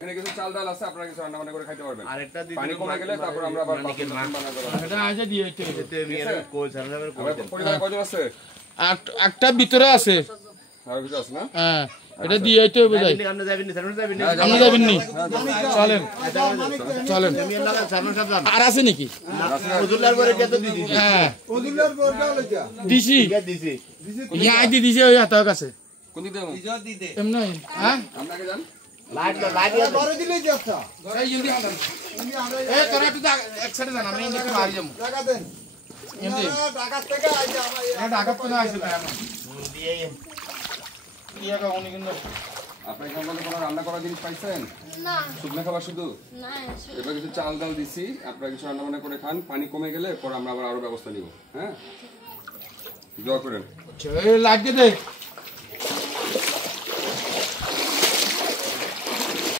এখানে কিছু চাল ডাল আছে, আপনারা কিছু রান্না বান্না করে খাইতে পারবেন। আরেকটা দিন পানি কমে গেলে তারপর আমরা আবার মানিকের মাছ বানাবো। এটা আজে দিয়েছে এতে মেয়ের কোচ রান্নার কোচ। পরিবারে কয়জন আছে? একটা ভিতরে আছে। আর ভিতরে আছে না? হ্যাঁ, এটা দিয়েছে বুঝাই। আপনি যাবেন নি? আপনি যাবেন নি? চলেন চলেন। আর আছে নাকি? ওজুল্লার পরে কত দিদি? হ্যাঁ, ওজুল্লার পরটা লইয়া দিছি দিছি ইয়া দিছে ওই হাতের কাছে। কোন দিতে দেব? দিজা দিতে এমনি হ্যাঁ আপনাকে জান লাইট ধরে দিলে যাচ্ছে এই ইন্দি হাঁটান। এই তোরা একটু এক সাইডে যান, আমি ইন্দি বাড়ি যাবো। টাকা দেন এমনি ঢাকা থেকে আইছে আমার এটা ঢাকা থেকে আইছে ভাই এখন দিয়ে ইয়া কা উনি কিন্তু আপনার এখানে কোনো রান্না করা জিনিস পাইছেন? না শুকনো খাবার শুধু? না এবার কিছু চাল ডাল দিছি, আপনারা কিছু রান্না বান্না করে খান। পানি কমে গেলে পরে আমরা আবার আরো ব্যবস্থা নিব। হ্যাঁ, দোয়া করেন। এই লাগিয়ে দে।